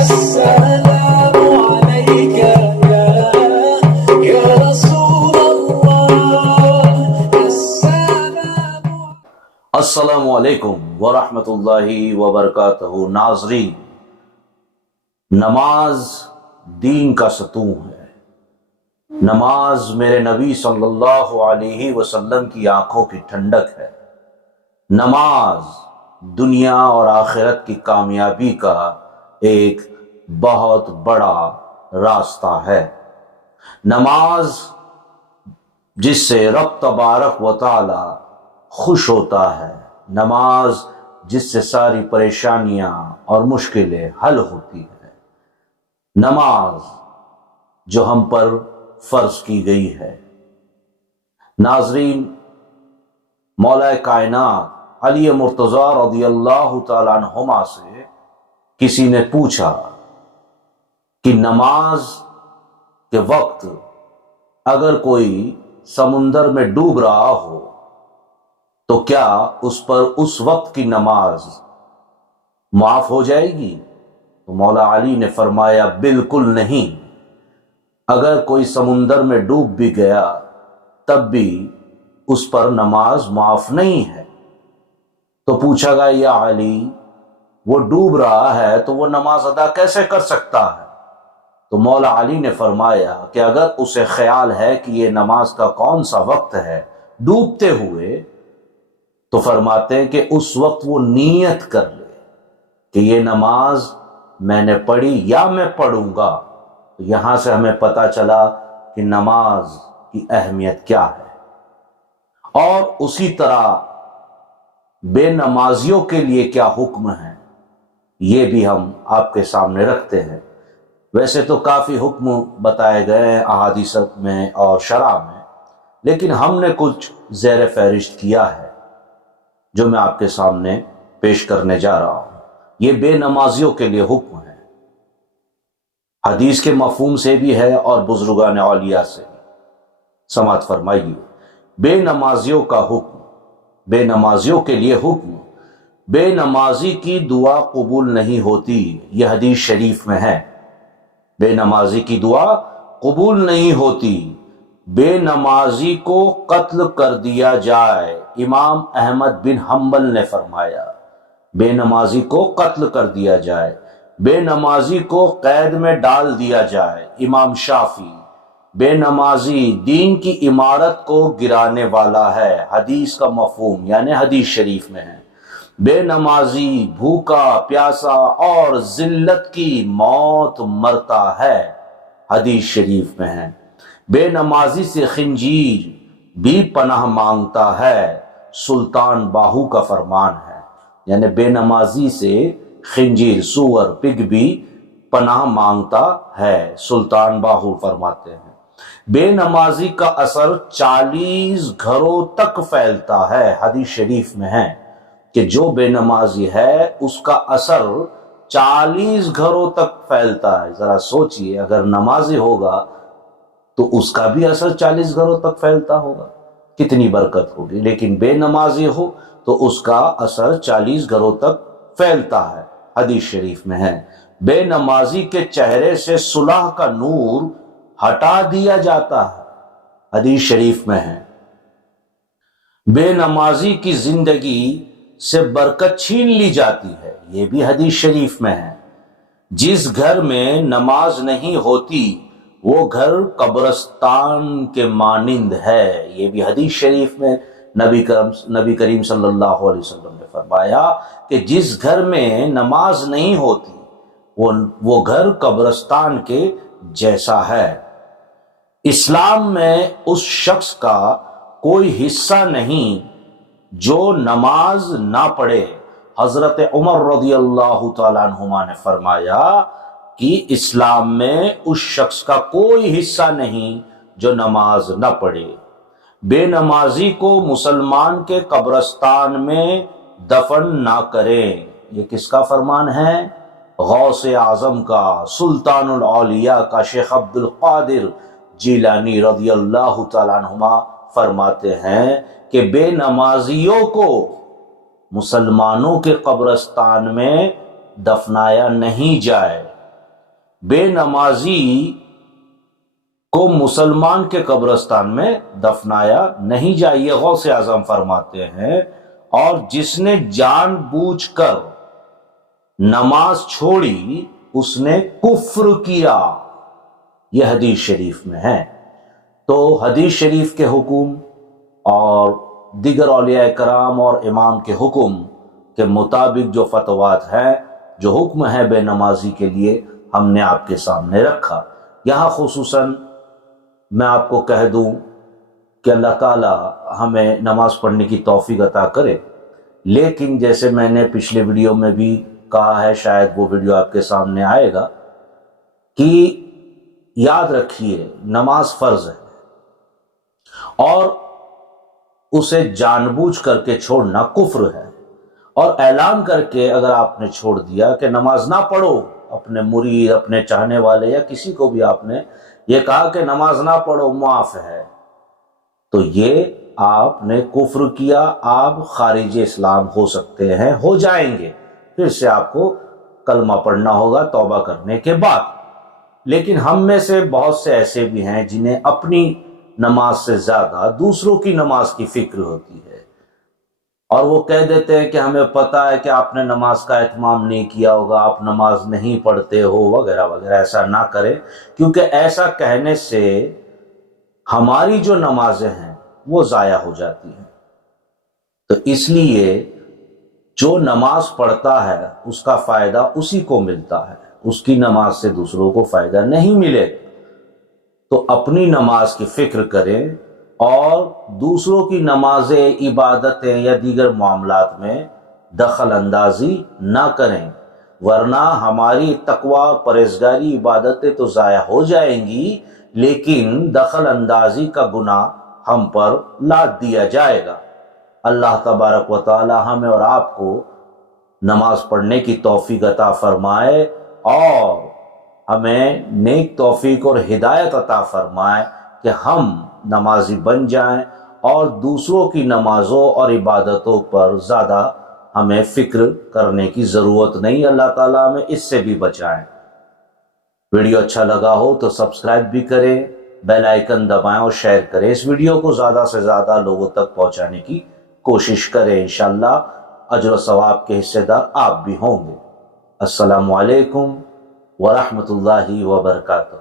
السلام عليك يا رسول الله السلام علیکم ورحمۃ اللہ وبرکاتہ۔ ناظرین، نماز دین کا ستون ہے۔ نماز میرے نبی صلی اللہ علیہ وسلم کی آنکھوں کی ٹھنڈک ہے۔ نماز دنیا اور آخرت کی کامیابی کا ایک بہت بڑا راستہ ہے۔ نماز جس سے رب تبارک و تعالی خوش ہوتا ہے، نماز جس سے ساری پریشانیاں اور مشکلیں حل ہوتی ہیں، نماز جو ہم پر فرض کی گئی ہے۔ ناظرین، مولا کائنات علی مرتضی رضی اللہ تعالیٰ عنہما سے کسی نے پوچھا کہ نماز کے وقت اگر کوئی سمندر میں ڈوب رہا ہو تو کیا اس پر اس وقت کی نماز معاف ہو جائے گی؟ تو مولا علی نے فرمایا بالکل نہیں۔ اگر کوئی سمندر میں ڈوب بھی گیا تب بھی اس پر نماز معاف نہیں ہے۔ تو پوچھا گیا یا علی، وہ ڈوب رہا ہے تو وہ نماز ادا کیسے کر سکتا ہے؟ تو مولا علی نے فرمایا کہ اگر اسے خیال ہے کہ یہ نماز کا کون سا وقت ہے ڈوبتے ہوئے، تو فرماتے ہیں کہ اس وقت وہ نیت کر لے کہ یہ نماز میں نے پڑھی یا میں پڑھوں گا۔ تو یہاں سے ہمیں پتہ چلا کہ نماز کی اہمیت کیا ہے، اور اسی طرح بے نمازیوں کے لیے کیا حکم ہے یہ بھی ہم آپ کے سامنے رکھتے ہیں۔ ویسے تو کافی حکم بتائے گئے ہیں احادیث میں اور شرع میں، لیکن ہم نے کچھ زیر فہرست کیا ہے جو میں آپ کے سامنے پیش کرنے جا رہا ہوں۔ یہ بے نمازیوں کے لیے حکم ہے، حدیث کے مفہوم سے بھی ہے اور بزرگان اولیاء سے بھی۔ سماعت فرمائیے، بے نمازیوں کا حکم، بے نمازیوں کے لیے حکم۔ بے نمازی کی دعا قبول نہیں ہوتی، یہ حدیث شریف میں ہے۔ بے نمازی کی دعا قبول نہیں ہوتی۔ بے نمازی کو قتل کر دیا جائے، امام احمد بن حنبل نے فرمایا بے نمازی کو قتل کر دیا جائے، بے نمازی کو قید میں ڈال دیا جائے، امام شافعی۔ بے نمازی دین کی عمارت کو گرانے والا ہے، حدیث کا مفہوم یعنی حدیث شریف میں ہے۔ بے نمازی بھوکا پیاسا اور ذلت کی موت مرتا ہے، حدیث شریف میں ہے۔ بے نمازی سے خنزیر بھی پناہ مانگتا ہے، سلطان باہو کا فرمان ہے۔ یعنی بے نمازی سے خنزیر، سور، پگ بھی پناہ مانگتا ہے، سلطان باہو فرماتے ہیں۔ بے نمازی کا اثر 40 گھروں تک پھیلتا ہے، حدیث شریف میں ہے کہ جو بے نمازی ہے اس کا اثر 40 گھروں تک پھیلتا ہے۔ ذرا سوچئے، اگر نمازی ہوگا تو اس کا بھی اثر 40 گھروں تک پھیلتا ہوگا، کتنی برکت ہوگی۔ لیکن بے نمازی ہو تو اس کا اثر 40 گھروں تک پھیلتا ہے، حدیث شریف میں ہے۔ بے نمازی کے چہرے سے صلح کا نور ہٹا دیا جاتا ہے، حدیث شریف میں ہے۔ بے نمازی کی زندگی سے برکت چھین لی جاتی ہے، یہ بھی حدیث شریف میں ہے۔ جس گھر میں نماز نہیں ہوتی وہ گھر قبرستان کے مانند ہے، یہ بھی حدیث شریف میں نبی کریم صلی اللہ علیہ وسلم نے فرمایا کہ جس گھر میں نماز نہیں ہوتی وہ گھر قبرستان کے جیسا ہے۔ اسلام میں اس شخص کا کوئی حصہ نہیں جو نماز نہ پڑھے۔ حضرت عمر رضی اللہ تعالیٰ عنہما نے فرمایا کہ اسلام میں اس شخص کا کوئی حصہ نہیں جو نماز نہ پڑھے۔ بے نمازی کو مسلمان کے قبرستان میں دفن نہ کریں، یہ کس کا فرمان ہے؟ غوث اعظم کا، سلطان الاولیاء کا، شیخ عبد القادر جیلانی رضی اللہ تعالیٰ عنہما فرماتے ہیں کہ بے نمازیوں کو مسلمانوں کے قبرستان میں دفنایا نہیں جائے، بے نمازی کو مسلمان کے قبرستان میں دفنایا نہیں جائے، یہ غوث اعظم فرماتے ہیں۔ اور جس نے جان بوجھ کر نماز چھوڑی اس نے کفر کیا، یہ حدیث شریف میں ہے۔ تو حدیث شریف کے حکم اور دیگر اولیاء کرام اور امام کے حکم کے مطابق جو فتوات ہیں، جو حکم ہے بے نمازی کے لیے، ہم نے آپ کے سامنے رکھا۔ یہاں خصوصاً میں آپ کو کہہ دوں کہ اللہ تعالی ہمیں نماز پڑھنے کی توفیق عطا کرے، لیکن جیسے میں نے پچھلے ویڈیو میں بھی کہا ہے، شاید وہ ویڈیو آپ کے سامنے آئے گا، کہ یاد رکھیے نماز فرض ہے اور اسے جان بوجھ کر کے چھوڑنا کفر ہے، اور اعلان کر کے اگر آپ نے چھوڑ دیا کہ نماز نہ پڑھو، اپنے مرید، اپنے چاہنے والے یا کسی کو بھی آپ نے یہ کہا کہ نماز نہ پڑھو معاف ہے، تو یہ آپ نے کفر کیا، آپ خارج اسلام ہو سکتے ہیں، ہو جائیں گے، پھر سے آپ کو کلمہ پڑھنا ہوگا توبہ کرنے کے بعد۔ لیکن ہم میں سے بہت سے ایسے بھی ہیں جنہیں اپنی نماز سے زیادہ دوسروں کی نماز کی فکر ہوتی ہے، اور وہ کہہ دیتے ہیں کہ ہمیں پتہ ہے کہ آپ نے نماز کا اہتمام نہیں کیا ہوگا، آپ نماز نہیں پڑھتے ہو وغیرہ وغیرہ۔ ایسا نہ کریں، کیونکہ ایسا کہنے سے ہماری جو نمازیں ہیں وہ ضائع ہو جاتی ہیں۔ تو اس لیے جو نماز پڑھتا ہے اس کا فائدہ اسی کو ملتا ہے، اس کی نماز سے دوسروں کو فائدہ نہیں ملے۔ تو اپنی نماز کی فکر کریں اور دوسروں کی نمازیں، عبادتیں یا دیگر معاملات میں دخل اندازی نہ کریں، ورنہ ہماری تقوی، پرہیزگاری، عبادتیں تو ضائع ہو جائیں گی، لیکن دخل اندازی کا گناہ ہم پر لاد دیا جائے گا۔ اللہ تبارک و تعالی ہمیں اور آپ کو نماز پڑھنے کی توفیق عطا فرمائے، اور ہمیں نیک توفیق اور ہدایت عطا فرمائے کہ ہم نمازی بن جائیں اور دوسروں کی نمازوں اور عبادتوں پر زیادہ ہمیں فکر کرنے کی ضرورت نہیں۔ اللہ تعالیٰ ہمیں اس سے بھی بچائیں۔ ویڈیو اچھا لگا ہو تو سبسکرائب بھی کریں، بیل آئیکن دبائیں اور شیئر کریں۔ اس ویڈیو کو زیادہ سے زیادہ لوگوں تک پہنچانے کی کوشش کریں، انشاءاللہ اجر و ثواب کے حصے دار آپ بھی ہوں گے۔ السلام علیکم ورحمۃ اللہ وبرکاتہ۔